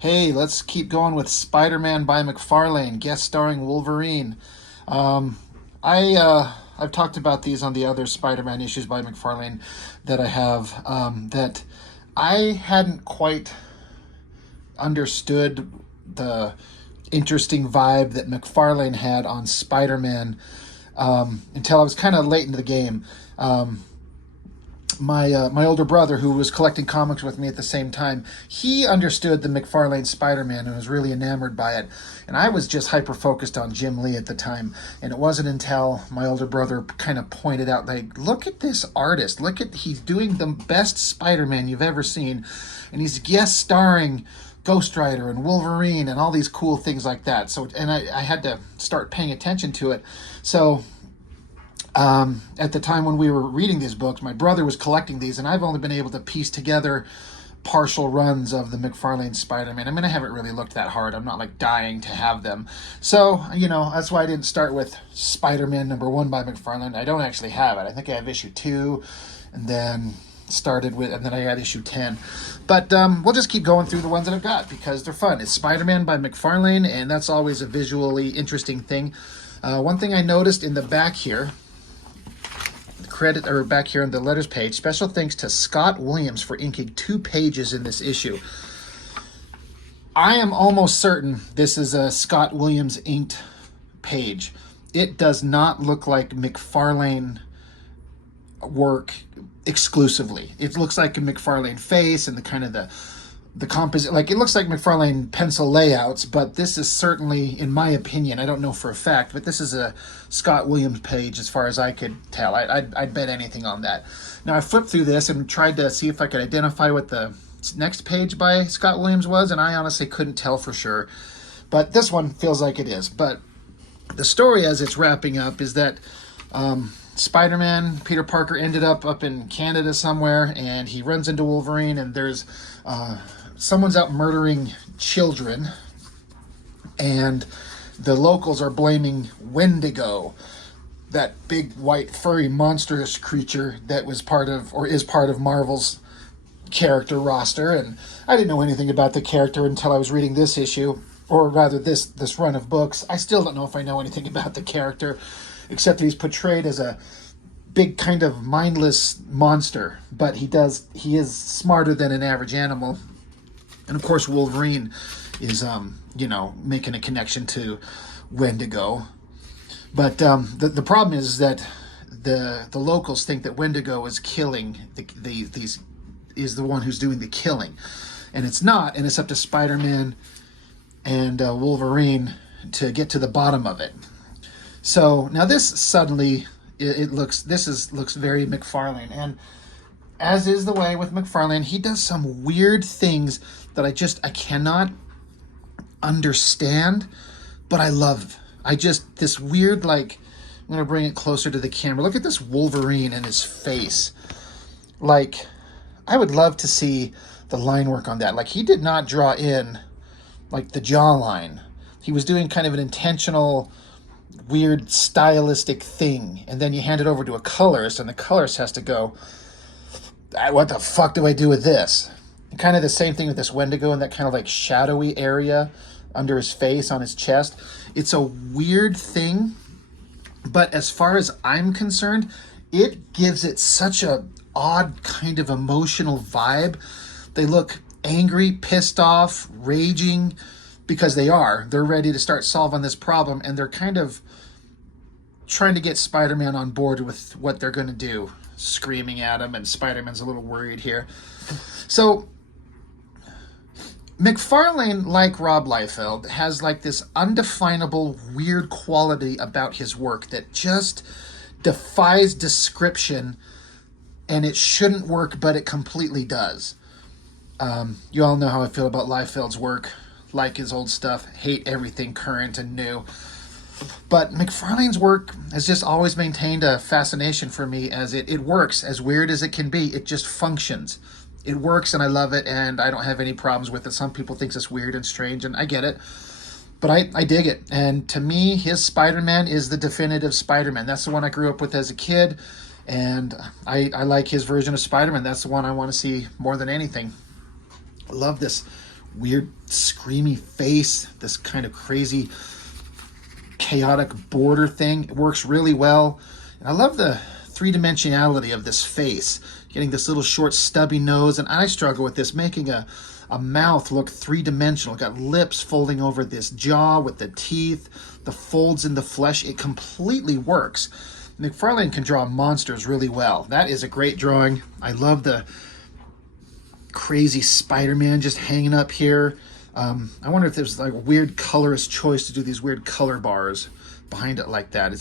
Hey, let's keep going with Spider-Man by McFarlane, guest starring Wolverine. Um, I've talked about these on the other Spider-Man issues by McFarlane that I have, that I hadn't quite understood the interesting vibe that McFarlane had on Spider-Man, until I was kind of late into the game. My older brother, who was collecting comics with me at the same time, he understood the McFarlane Spider-Man and was really enamored by it. And I was just hyper focused on Jim Lee at the time. And it wasn't until my older brother kind of pointed out, like, look at this artist. He's doing the best Spider-Man you've ever seen, and he's guest starring Ghost Rider and Wolverine and all these cool things like that. So, and I had to start paying attention to it. So at the time when we were reading these books, my brother was collecting these, and I've only been able to piece together partial runs of the McFarlane Spider-Man. I mean, I haven't really looked that hard. I'm not like dying to have them. So, that's why I didn't start with Spider-Man #1 by McFarlane. I don't actually have it. I think I have issue 2, and then I had issue 10. But we'll just keep going through the ones that I've got because they're fun. It's Spider-Man by McFarlane, and that's always a visually interesting thing. One thing I noticed in the back here, back here on the letters page, special thanks to Scott Williams for inking 2 pages in this issue. I am almost certain this is a Scott Williams inked page. It does not look like McFarlane work exclusively. It looks like a McFarlane face and the kind of the composite, like it looks like McFarlane pencil layouts, but this is certainly, in my opinion, I don't know for a fact, but this is a Scott Williams page as far as I could tell. I'd bet anything on that. Now I flipped through this and tried to see if I could identify what the next page by Scott Williams was, and I honestly couldn't tell for sure, but this one feels like it is. But the story as it's wrapping up is that Spider-Man, Peter Parker, ended up in Canada somewhere, and he runs into Wolverine, and there's someone's out murdering children, and the locals are blaming Wendigo, that big white furry monstrous creature that was is part of Marvel's character roster. And I didn't know anything about the character until I was reading this issue, or rather this run of books. I still don't know if I know anything about the character, except that he's portrayed as a big kind of mindless monster, but he is smarter than an average animal. And of course Wolverine is making a connection to Wendigo. But the problem is that the locals think that Wendigo is killing is the one who's doing the killing, and it's not, and it's up to Spider-Man and Wolverine to get to the bottom of it. So now this suddenly looks very McFarlane, and as is the way with McFarlane, he does some weird things that I cannot understand, but I love. This weird, like, I'm gonna bring it closer to the camera. Look at this Wolverine and his face. Like, I would love to see the line work on that. Like, he did not draw in like the jawline. He was doing kind of an intentional weird stylistic thing, and then you hand it over to a colorist, and the colorist has to go, what the fuck do I do with this? And kind of the same thing with this Wendigo and that kind of like shadowy area under his face, on his chest. It's a weird thing, but as far as I'm concerned, it gives it such a odd kind of emotional vibe. They look angry, pissed off, raging, because they're ready to start solving this problem, and they're kind of trying to get Spider-Man on board with what they're going to do, screaming at him, and Spider-Man's a little worried here. So McFarlane, like Rob Liefeld, has like this undefinable weird quality about his work that just defies description, and it shouldn't work, but it completely does. You all know how I feel about Liefeld's work. Like his old stuff, hate everything current and new. But McFarlane's work has just always maintained a fascination for me, as it works. As weird as it can be, it just functions. It works, and I love it, and I don't have any problems with it. Some people think it's weird and strange, and I get it. But I dig it. And to me, his Spider-Man is the definitive Spider-Man. That's the one I grew up with as a kid, and I like his version of Spider-Man. That's the one I want to see more than anything. I love this weird screamy face, this kind of crazy chaotic border thing. It works really well. And I love the three-dimensionality of this face, getting this little short stubby nose, and I struggle with this, making a mouth look three-dimensional. Got lips folding over this jaw with the teeth, the folds in the flesh. It completely works. McFarlane can draw monsters really well. That is a great drawing. I love the crazy Spider-Man just hanging up here. I wonder if there's like a weird colorist choice to do these weird color bars behind it like that.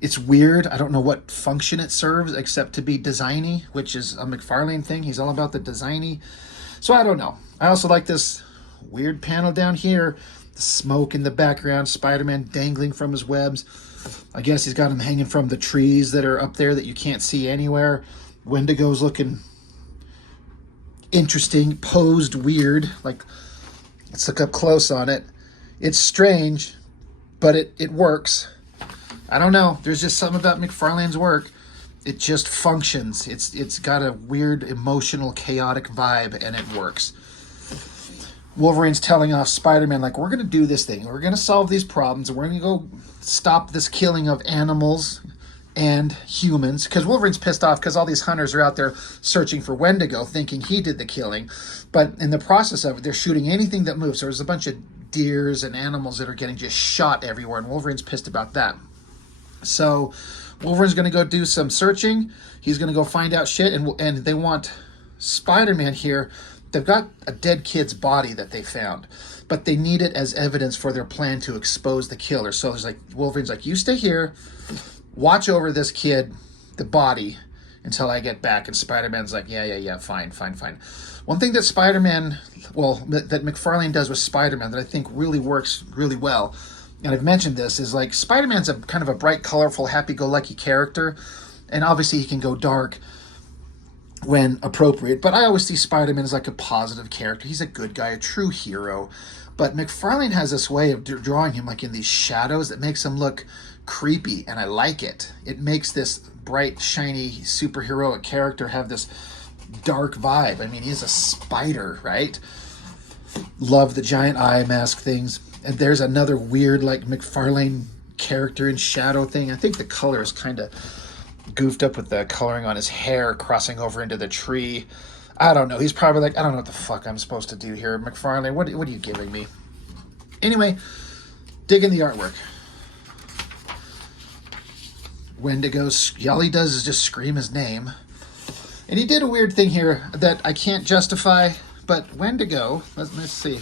It's weird. I don't know what function it serves except to be designy, which is a McFarlane thing. He's all about the designy. So I don't know. I also like this weird panel down here. The smoke in the background, Spider-Man dangling from his webs. I guess he's got him hanging from the trees that are up there that you can't see anywhere. Wendigo's looking interesting, posed weird. Like, let's look up close on it. It's strange, but it works. I don't know. There's just something about McFarlane's work. It just functions. It's got a weird, emotional, chaotic vibe, and it works. Wolverine's telling off Spider-Man, like, we're going to do this thing. We're going to solve these problems, and we're going to go stop this killing of animals and humans. Because Wolverine's pissed off because all these hunters are out there searching for Wendigo, thinking he did the killing. But in the process of it, they're shooting anything that moves. There's a bunch of deers and animals that are getting just shot everywhere, and Wolverine's pissed about that. So Wolverine's going to go do some searching. He's going to go find out shit, and they want Spider-Man here. They've got a dead kid's body that they found, but they need it as evidence for their plan to expose the killer. So there's like, Wolverine's like, you stay here, watch over this kid, the body, until I get back. And Spider-Man's like, yeah, fine. One thing that that McFarlane does with Spider-Man that I think really works really well, and I've mentioned this, is like Spider-Man's a kind of a bright, colorful, happy-go-lucky character, and obviously he can go dark when appropriate, but I always see Spider-Man as like a positive character. He's a good guy, a true hero. But McFarlane has this way of drawing him like in these shadows that makes him look creepy, and I like it. It makes this bright, shiny, superheroic character have this dark vibe. I mean, he's a spider, right? Love the giant eye mask things. And there's another weird, like, McFarlane character in shadow thing. I think the color is kind of goofed up with the coloring on his hair crossing over into the tree. I don't know. He's probably like, I don't know what the fuck I'm supposed to do here. McFarlane, what are you giving me? Anyway, digging the artwork. Wendigo's, all he does is just scream his name. And he did a weird thing here that I can't justify, but Wendigo, let's see.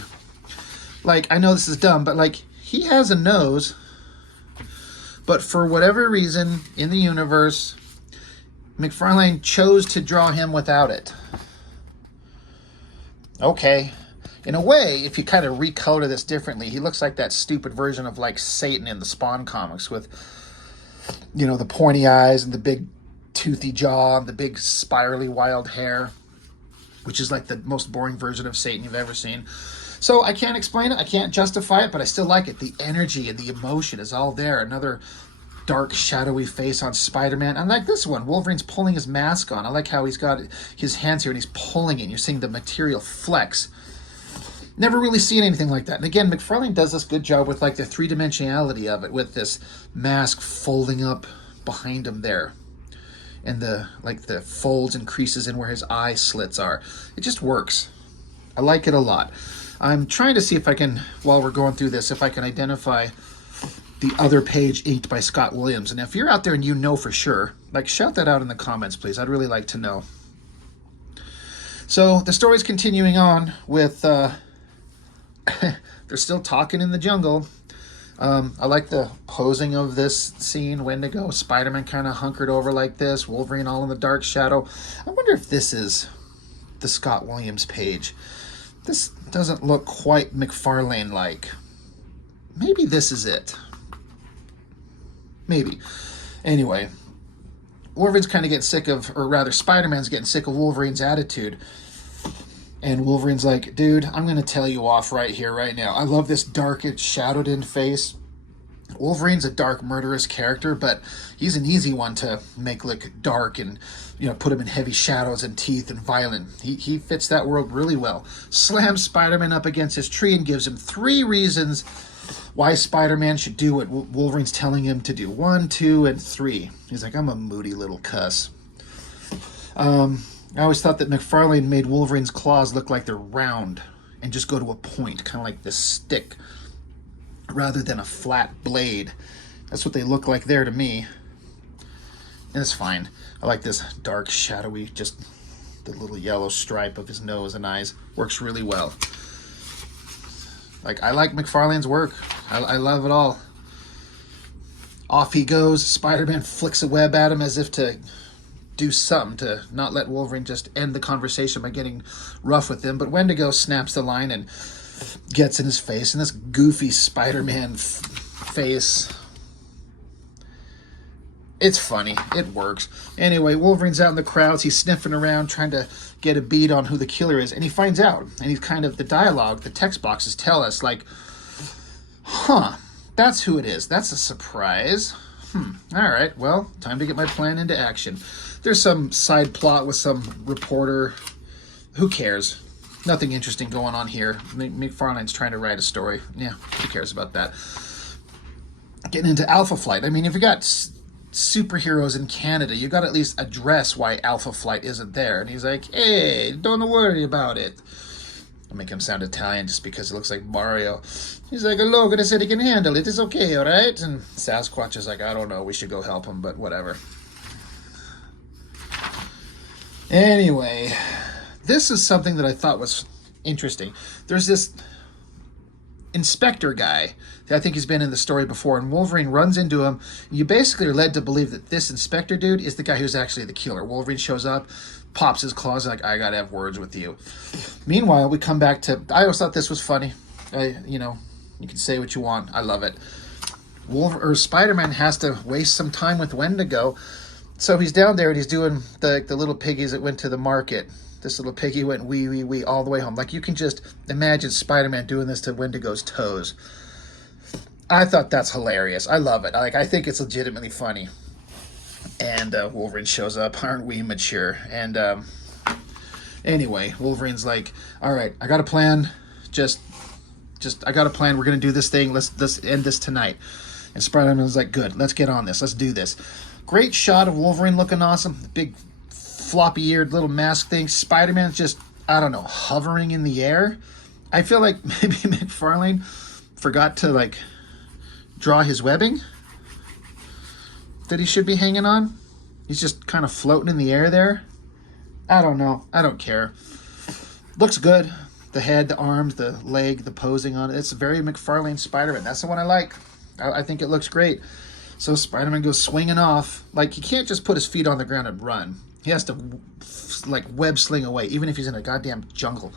Like, I know this is dumb, but like, he has a nose, but for whatever reason in the universe, McFarlane chose to draw him without it. Okay. In a way, if you kind of recolor this differently, he looks like that stupid version of like Satan in the Spawn comics with, you know, the pointy eyes and the big toothy jaw and the big spirally wild hair, which is like the most boring version of Satan you've ever seen. So I can't explain it, I can't justify it, but I still like it. The energy and the emotion is all there. Another dark, shadowy face on Spider-Man. I like this one. Wolverine's pulling his mask on. I like how he's got his hands here and he's pulling it. You're seeing the material flex. Never really seen anything like that. And again, McFarlane does this good job with like the three-dimensionality of it, with this mask folding up behind him there. And the folds and creases in where his eye slits are. It just works. I like it a lot. I'm trying to see if I can, while we're going through this, if I can identify the other page inked by Scott Williams. And if you're out there and you know for sure, like, shout that out in the comments, please. I'd really like to know. So the story's continuing on with, they're still talking in the jungle. I like the posing of this scene. Wendigo, Spider-Man kind of hunkered over like this, Wolverine all in the dark shadow. I wonder if this is the Scott Williams page. This doesn't look quite McFarlane-like. Maybe this is it. Maybe. Anyway, Wolverine's kind of getting sick of, or rather Spider-Man's getting sick of Wolverine's attitude. And Wolverine's like, dude, I'm going to tell you off right here, right now. I love this dark, shadowed-in face. Wolverine's a dark, murderous character, but he's an easy one to make look dark and, put him in heavy shadows and teeth and violent. He fits that world really well. Slams Spider-Man up against his tree and gives him 3 reasons why Spider-Man should do what Wolverine's telling him to do. 1, 2, and 3. He's like, I'm a moody little cuss. I always thought that McFarlane made Wolverine's claws look like they're round and just go to a point, kind of like this stick, rather than a flat blade. That's what they look like there to me. And it's fine. I like this dark, shadowy, just the little yellow stripe of his nose and eyes. Works really well. I like McFarlane's work. I love it all. Off he goes. Spider-Man flicks a web at him as if to do something to not let Wolverine just end the conversation by getting rough with him. But Wendigo snaps the line and gets in his face, and this goofy Spider-Man face, it's funny. It works. Anyway, Wolverine's out in the crowds. He's sniffing around trying to get a beat on who the killer is, and he finds out. And he's kind of, the dialogue, the text boxes tell us, that's who it is. That's a surprise. All right, well, time to get my plan into action. There's some side plot with some reporter. Who cares? Nothing interesting going on here. McFarlane's trying to write a story. Yeah, who cares about that? Getting into Alpha Flight. I mean, if you got superheroes in Canada, you got to at least address why Alpha Flight isn't there. And he's like, hey, don't worry about it. I'll make him sound Italian just because it looks like Mario. He's like, Logan said he can handle it. It's okay, all right? And Sasquatch is like, I don't know. We should go help him, but whatever. Anyway, this is something that I thought was interesting. There's this inspector guy that I think he's been in the story before, and Wolverine runs into him. You basically are led to believe that this inspector dude is the guy who's actually the killer. Wolverine shows up, pops his claws, like, I gotta have words with you. Meanwhile, we come back to, I always thought this was funny. You can say what you want. I love it. Spider-Man has to waste some time with Wendigo. So he's down there and he's doing the little piggies that went to the market. This little piggy went wee, wee, wee all the way home. Like, you can just imagine Spider-Man doing this to Wendigo's toes. I thought that's hilarious. I love it. I think it's legitimately funny. And Wolverine shows up. Aren't we mature? And anyway, Wolverine's like, all right, I got a plan. I got a plan. We're going to do this thing. Let's end this tonight. And Spider-Man's like, good, let's get on this. Let's do this. Great shot of Wolverine looking awesome. The big floppy-eared little mask thing. Spider-Man's just, I don't know, hovering in the air. I feel like maybe McFarlane forgot to, draw his webbing that he should be hanging on. He's just kind of floating in the air there. I don't know. I don't care. Looks good. The head, the arms, the leg, the posing on it. It's very McFarlane Spider-Man. That's the one I like. I think it looks great. So Spider-Man goes swinging off. He can't just put his feet on the ground and run. He has to, web sling away, even if he's in a goddamn jungle.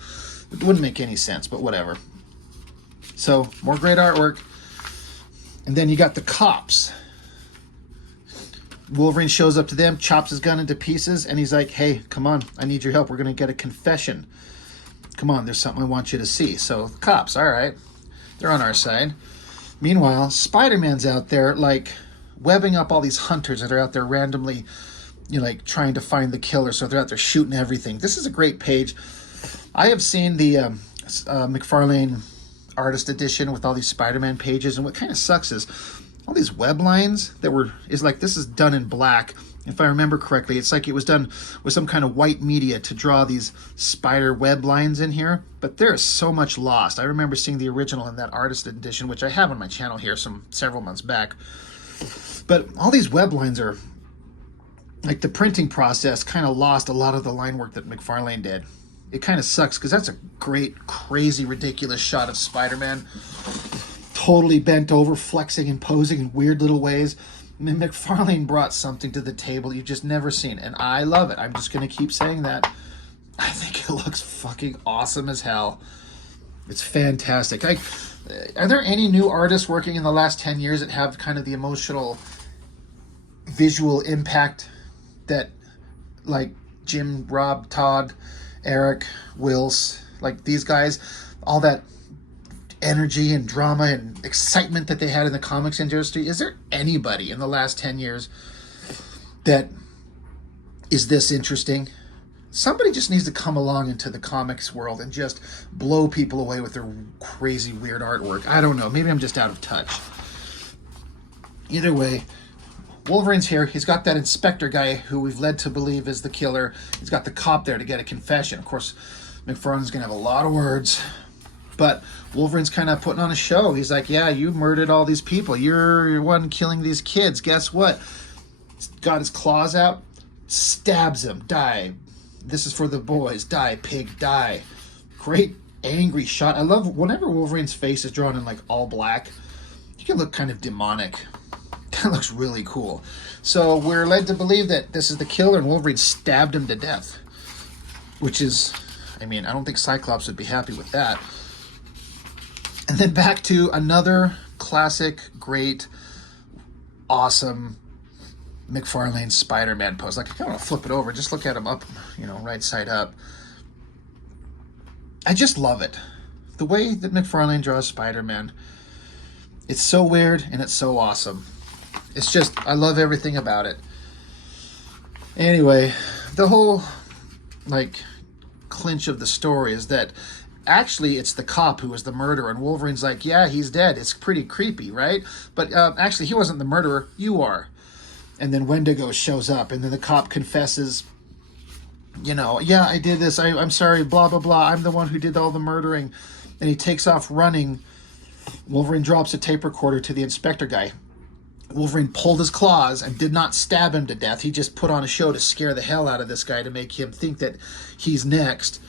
It wouldn't make any sense, but whatever. So, more great artwork. And then you got the cops. Wolverine shows up to them, chops his gun into pieces, and he's like, hey, come on, I need your help. We're going to get a confession. Come on, there's something I want you to see. So, the cops, all right, they're on our side. Meanwhile, Spider-Man's out there, webbing up all these hunters that are out there randomly, trying to find the killer. So they're out there shooting everything. This is a great page. I have seen the McFarlane Artist Edition with all these Spider-Man pages, and what kind of sucks is all these web lines this is done in black. If I remember correctly, it's like it was done with some kind of white media to draw these spider web lines in here, but there is so much lost. I remember seeing the original in that Artist Edition, which I have on my channel here several months back. But all these web lines are, the printing process kind of lost a lot of the line work that McFarlane did. It kind of sucks, because that's a great, crazy, ridiculous shot of Spider-Man totally bent over, flexing and posing in weird little ways. McFarlane brought something to the table you've just never seen, and I love it. I'm just going to keep saying that. I think it looks fucking awesome as hell. It's fantastic. Are there any new artists working in the last 10 years that have kind of the emotional visual impact that, Jim, Rob, Todd, Eric, Wills, these guys, all that energy and drama and excitement that they had in the comics industry. Is there anybody in the last 10 years that is this interesting? Somebody just needs to come along into the comics world and just blow people away with their crazy, weird artwork. I don't know. Maybe I'm just out of touch. Either way, Wolverine's here. He's got that inspector guy who we've led to believe is the killer. He's got the cop there to get a confession. Of course, McFarlane's going to have a lot of words. But Wolverine's kind of putting on a show. He's like, yeah, you murdered all these people. You're the one killing these kids. Guess what? He's got his claws out, stabs him, die. This is for the boys. Die, pig, die. Great angry shot. I love whenever Wolverine's face is drawn in like all black, he can look kind of demonic. That looks really cool. So we're led to believe that this is the killer and Wolverine stabbed him to death. Which is, I mean, I don't think Cyclops would be happy with that. And then back to another classic, great, awesome McFarlane Spider-Man pose. Like, I kind of flip it over. Just look at him up, right side up. I just love it. The way that McFarlane draws Spider-Man. It's so weird and it's so awesome. It's just, I love everything about it. Anyway, the whole, clinch of the story is that actually it's the cop who was the murderer, and Wolverine's like, yeah, he's dead. It's pretty creepy, right? But actually, he wasn't the murderer. You are. And then Wendigo shows up, and then the cop confesses, yeah, I did this. I'm sorry, blah, blah, blah. I'm the one who did all the murdering. And he takes off running. Wolverine drops a tape recorder to the inspector guy. Wolverine pulled his claws and did not stab him to death. He just put on a show to scare the hell out of this guy to make him think that he's next.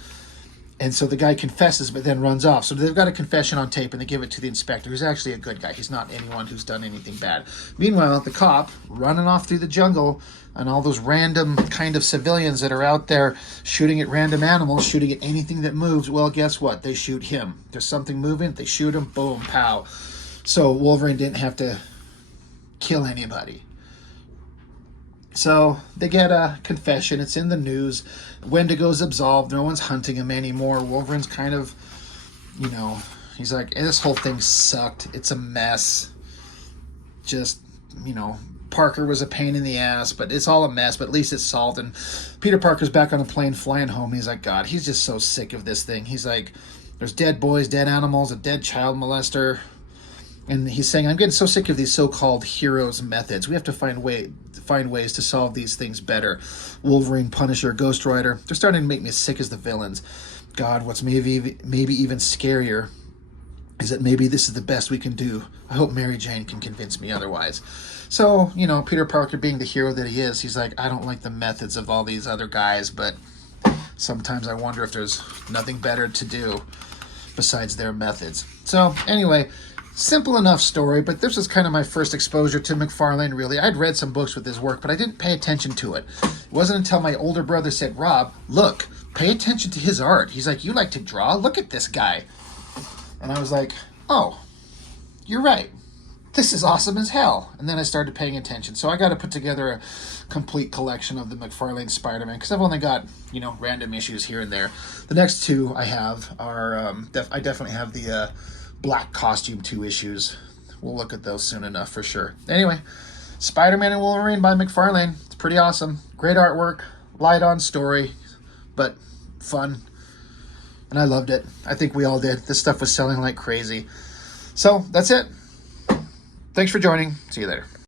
And so the guy confesses, but then runs off. So they've got a confession on tape, and they give it to the inspector, who's actually a good guy. He's not anyone who's done anything bad. Meanwhile, the cop, running off through the jungle, and all those random kind of civilians that are out there shooting at random animals, shooting at anything that moves, well, guess what? They shoot him. There's something moving, they shoot him, boom, pow. So Wolverine didn't have to kill anybody. So they get a confession. It's in the news. Wendigo's absolved. No one's hunting him anymore. Wolverine's kind of, he's like, this whole thing sucked. It's a mess. Just, Parker was a pain in the ass, but it's all a mess, but at least it's solved. And Peter Parker's back on a plane flying home. He's like, God, he's just so sick of this thing. He's like, there's dead boys, dead animals, a dead child molester. And he's saying, I'm getting so sick of these so-called heroes' methods. We have to find ways to solve these things better. Wolverine, Punisher, Ghost Rider, they're starting to make me as sick as the villains. God, what's maybe even scarier is that maybe this is the best we can do. I hope Mary Jane can convince me otherwise. So, Peter Parker being the hero that he is, he's like, I don't like the methods of all these other guys, but sometimes I wonder if there's nothing better to do besides their methods. So, anyway, simple enough story, but this was kind of my first exposure to McFarlane, really. I'd read some books with his work, but I didn't pay attention to it. It wasn't until my older brother said, Rob, look, pay attention to his art. He's like, you like to draw? Look at this guy. And I was like, oh, you're right. This is awesome as hell. And then I started paying attention. So I got to put together a complete collection of the McFarlane Spider-Man, because I've only got, random issues here and there. The next two I have are, I definitely have the Black Costume 2 issues. We'll look at those soon enough for sure. Anyway, Spider-Man and Wolverine by McFarlane. It's pretty awesome. Great artwork, light on story, but fun. And I loved it. I think we all did. This stuff was selling like crazy. So that's it. Thanks for joining. See you later.